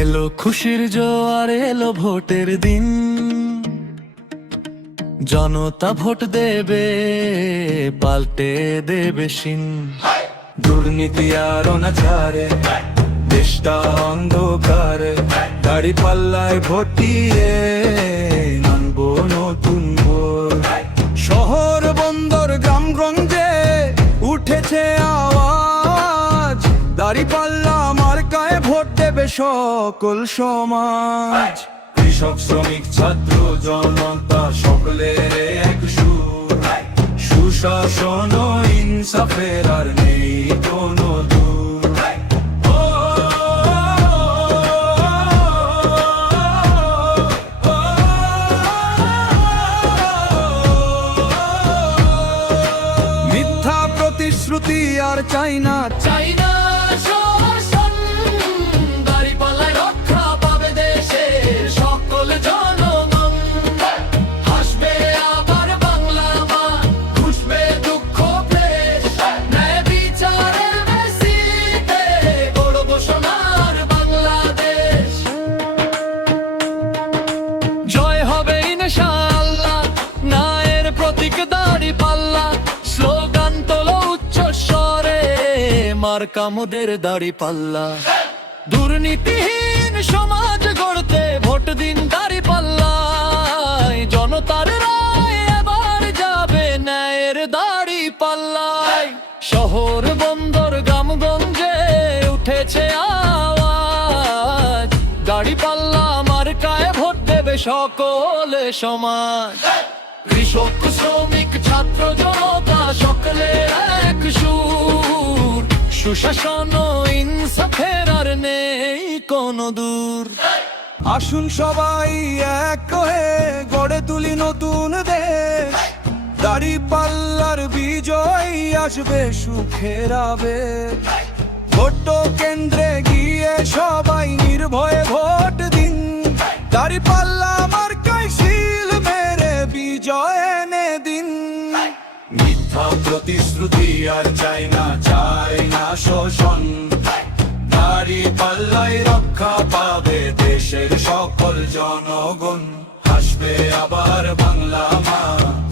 এলো খুশির জোয়ার, এলো ভোটের দিন। জনতা ভোট দেবে, পাল্টে দেবে সিন। দুর্নীতি আর অনাচারে, দেশটা অন্ধকারে। দাড়ি পাল্লায় ভোটিয়ে আনব নতুন শহর বন্দর গ্রামগঞ্জে উঠেছে আওয়াজ, দাড়ি পাল্লা দেবে সকল সমাজ কৃষক শ্রমিক ছাত্র জনতা সকলের এক সুর সুশাসন ইনসাফের আর নেই কোনো দূর মিথ্যা প্রতিশ্রুতি আর চাই চাই মার্কা মোদের দাড়ি পাল্লা। দুর্নীতিহীন সমাজ গড়তে ভোট দিন দাড়ি পাল্লায়। জনতার রায় এবার যাবে ন্যায়ের দাড়ি পাল্লায়। শহর বন্দর গ্রামগঞ্জে উঠেছে আওয়াজ। গাড়ি পাল্লা মার্কায় ভোট দেবে সকলে সমাজ। কৃষক, শ্রমিক, ছাত্র, জনতা সকলে এক সুর। সুশাসন ইনসাফের আর নেই কোনো দূর। আসুন সবাই এক হয়ে গড়ে তুলি নতুন দেশ। দাড়ি পাল্লার বিজয় আসবে সুখের আবেশ ভোট কেন্দ্রে গিয়ে সবাই নির্ভয়ে ভোট দিন। দাড়ি পাল্লা আমার শিল মেরে বিজয় এনে দিন। মিথ্যা প্রতিশ্রুতি আর চাই না পাল্লায় রক্ষা পাবে দেশের সকল জনগণ। হাসবে আবার বাংলা মা,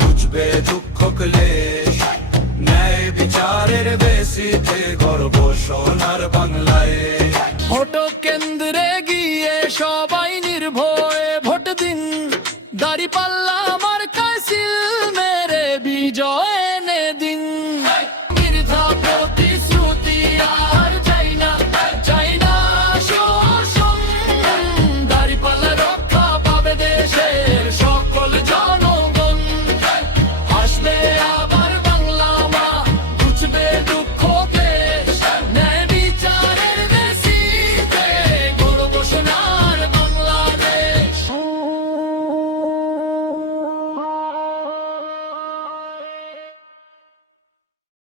বুঝবে দুঃখ ক্লেশ। ন্যায় বিচারের বেশিতে গর্ব সোনার বাংলায়। ভোট কেন্দ্রে গিয়ে সবাই